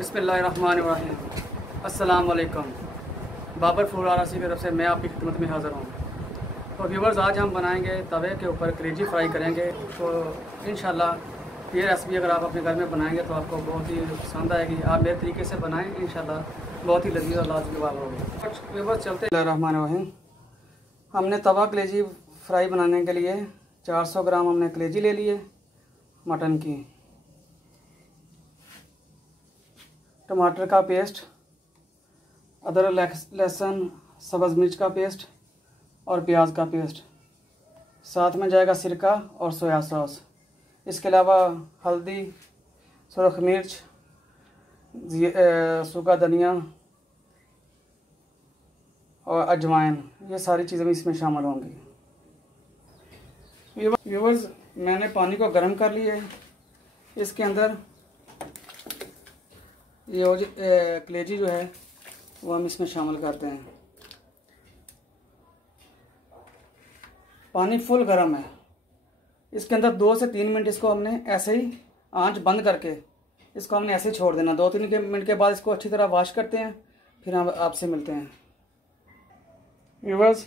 बिस्मिल्लाहिर्रहमानिर्रहीम। अस्सलाम वालेकुम। बाबर फूड आरसी की तरफ से मैं आपकी खिदमत में हाज़िर हूँ। तो व्यूवर्स, आज हम बनाएंगे तवे के ऊपर कलेजी फ्राई करेंगे। तो इंशाल्लाह ये रेसिपी अगर आप अपने घर में बनाएंगे तो आपको बहुत ही पसंद आएगी। आप मेरे तरीके से बनाएं, इंशाल्लाह बहुत ही लजीज और लाजवाब होगी। व्यूवर्स, चलते हैं। हमने तवा कलेजी फ्राई बनाने के लिए 400 ग्राम हमने कलेजी ले लिए मटन की, टमाटर का पेस्ट, अदरक लहसुन सब्ज़ मिर्च का पेस्ट और प्याज का पेस्ट। साथ में जाएगा सिरका और सोया सॉस। इसके अलावा हल्दी, सुरख मिर्च, सूखा धनिया और अजवाइन, ये सारी चीज़ें भी इसमें शामिल होंगी। व्यूवर्स, मैंने पानी को गर्म कर लिया है। इसके अंदर ये कलेजी जो है वो हम इसमें शामिल करते हैं। पानी फुल गर्म है। इसके अंदर 2 से 3 मिनट इसको हमने ऐसे ही आंच बंद करके इसको हमने ऐसे ही छोड़ देना। 2-3 मिनट के बाद इसको अच्छी तरह वॉश करते हैं, फिर हम आपसे मिलते हैं। व्यूवर्स,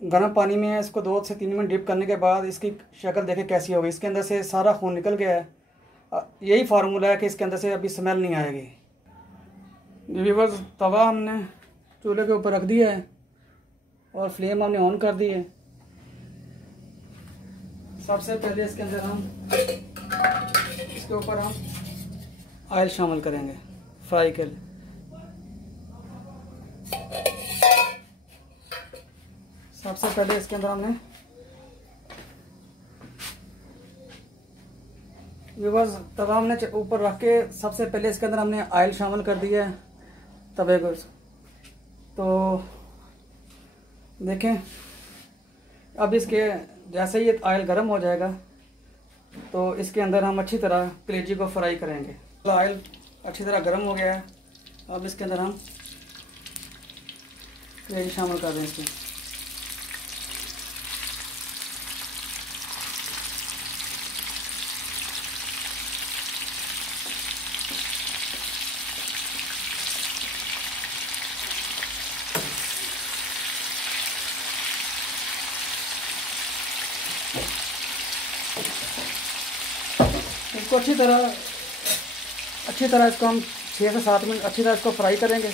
गर्म पानी में इसको 2 से 3 मिनट डिप करने के बाद इसकी शक्ल देखें कैसी होगी। इसके अंदर से सारा खून निकल गया है। यही फार्मूला है कि इसके अंदर से अभी स्मेल नहीं आएगी। व्यूवर्स, तवा हमने चूल्हे के ऊपर रख दिया है और फ्लेम हमने ऑन कर दी है। सबसे पहले इसके अंदर इसके ऊपर हम ऑयल शामिल करेंगे फ्राई के लिए। सबसे पहले इसके अंदर हमने व्यूवर्स तवा हमने ऊपर रख के सबसे पहले इसके अंदर हमने ऑयल शामिल कर दिया है तवे को। तो देखें, अब इसके जैसे ही ऑयल गर्म हो जाएगा तो इसके अंदर हम अच्छी तरह कलेजी को फ्राई करेंगे। तो ऑयल अच्छी तरह गर्म हो गया है। अब इसके अंदर हम कलेजी शामिल कर दें इसमें। इसको अच्छी तरह इसको हम 6 से 7 मिनट अच्छी तरह इसको फ्राई करेंगे।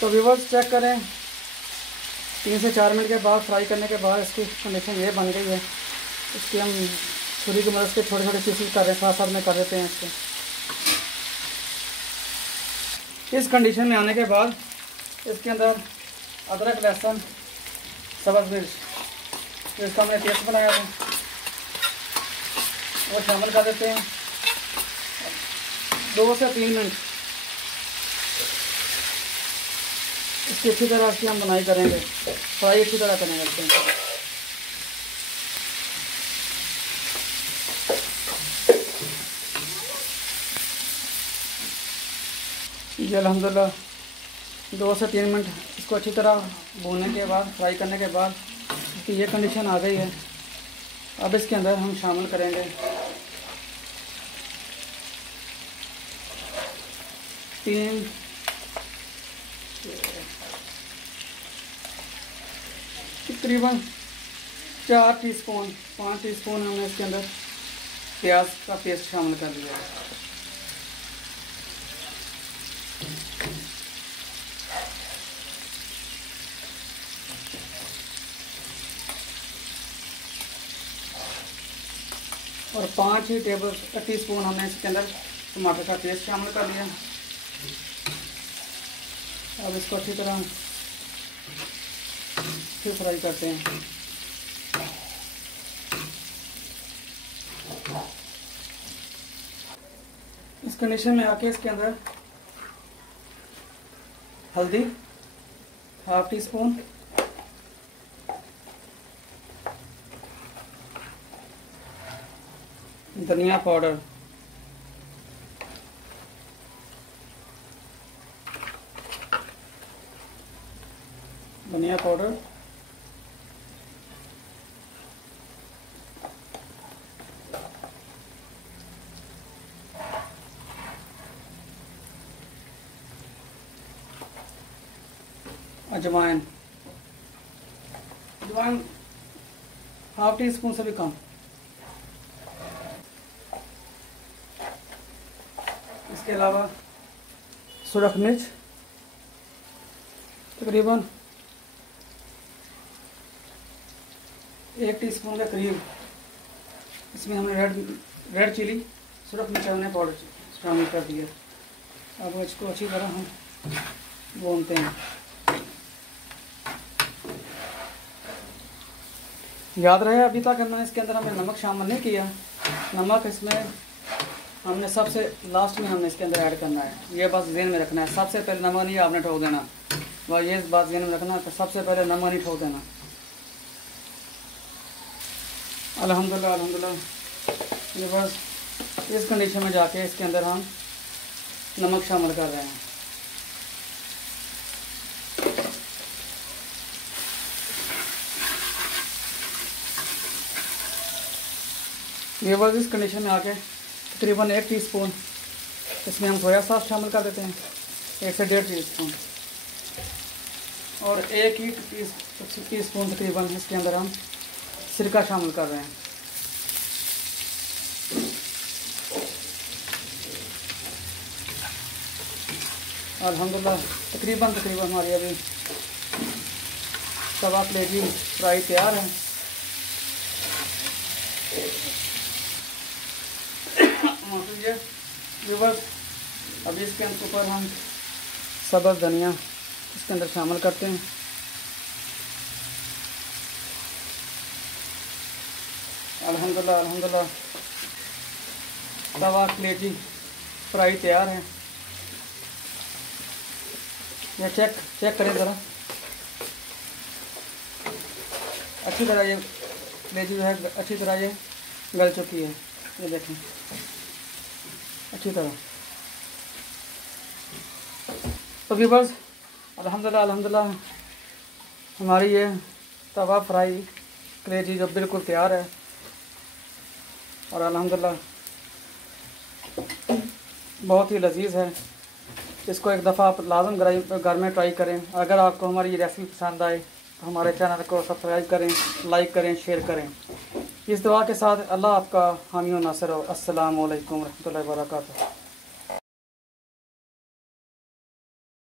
तो व्यूवर्स, चेक करें, 3 से 4 मिनट के बाद फ्राई करने के बाद इसकी कंडीशन ये बन गई है। इसकी हम छुरी की मदद से छोटे छोटे पीसेस कर रहे हैं, साथ में कर देते हैं इसको। इस कंडीशन में आने के बाद इसके अंदर अदरक लहसुन सब्ज़ मिर्च, जिसका हमने पेस्ट बनाया था, वो शामिल कर देते हैं। 2 से 3 मिनट इसकी अच्छी तरह इसकी हम बनाई करेंगे, फ्राई अच्छी तरह करेंगे इसको। ये अल्हम्दुलिल्लाह 2 से 3 मिनट इसको अच्छी तरह भूनने के बाद, फ्राई करने के बाद इसकी ये कंडीशन आ गई है। अब इसके अंदर हम शामिल करेंगे 3 तकरीबन 4 टीस्पून 5 टीस्पून हमने इसके अंदर प्याज का पेस्ट शामिल कर दिया है। और 5 ही टीस्पून हमने इसके अंदर टमाटर का पेस्ट शामिल कर लिया। अब इसको अच्छी तरह फिर फ्राई करते हैं। इस कंडीशन में आके इसके अंदर हल्दी ½ टीस्पून, धनिया पाउडर, अजवाइन, अजवाइन हाफ टी स्पून से भी कम। इसके अलावा सुरख मिर्च तकरीबन 1 टीस्पून के करीब। इसमें हमने रेड चिली सुरख मिर्च हमने पाउडर शामिल कर दिया। अब इसको अच्छी तरह हम भूनते हैं। याद रहे अभी तक हमने इसके अंदर हमने नमक शामिल नहीं किया। नमक इसमें हमने सबसे लास्ट में हमने इसके अंदर ऐड करना है। ये बस ज़हन में रखना है, सबसे पहले नमक नहीं आपने ठोक देना। वह ये बात ज़हन में रखना कि सबसे पहले नमक नहीं ठोक देना। अल्हम्दुलिल्लाह अल्हम्दुलिल्लाह ये बस इस कंडीशन में जाके इसके अंदर हम नमक शामिल कर रहे हैं। ये बस इस कंडीशन में आके तकरीबन 1 टीस्पून इसमें हम सोया सॉस शामिल कर देते हैं, 1 से 1.5 टीस्पून। और 1 ही टीस्पून तकरीबन इसके अंदर हम सिरका शामिल कर रहे हैं। अल्हम्दुलिल्लाह तकरीबन हमारी अभी तवा कलेजी फ्राई तैयार है। व्यूअर्स अभी इसके ऊपर हम सब्ज़ धनिया इसके अंदर शामिल करते हैं। अल्हम्दुलिल्लाह अल्हम्दुलिल्लाह तवा कलेजी फ्राई तैयार है। ये चेक करें ज़रा, अच्छी तरह ये कलेजी जो है अच्छी तरह ये गल चुकी है। ये देखें अच्छी तरह। तो व्यूअर्स अल्हम्दुलिल्लाह अल्हम्दुलिल्लाह हमारी ये तवा फ्राई कलेजी जो बिल्कुल तैयार है। और अल्हम्दुलिल्लाह बहुत ही लजीज है। इसको एक दफ़ा आप लाजम घर में ट्राई करें। अगर आपको हमारी ये रेसिपी पसंद आए तो हमारे चैनल को सब्सक्राइब करें, लाइक करें, शेयर करें। इस दुआ के साथ अल्लाह आपका हामी और नासिर हो। अस्सलामु अलैकुम रहमतुल्लाहि व बरकातुहू।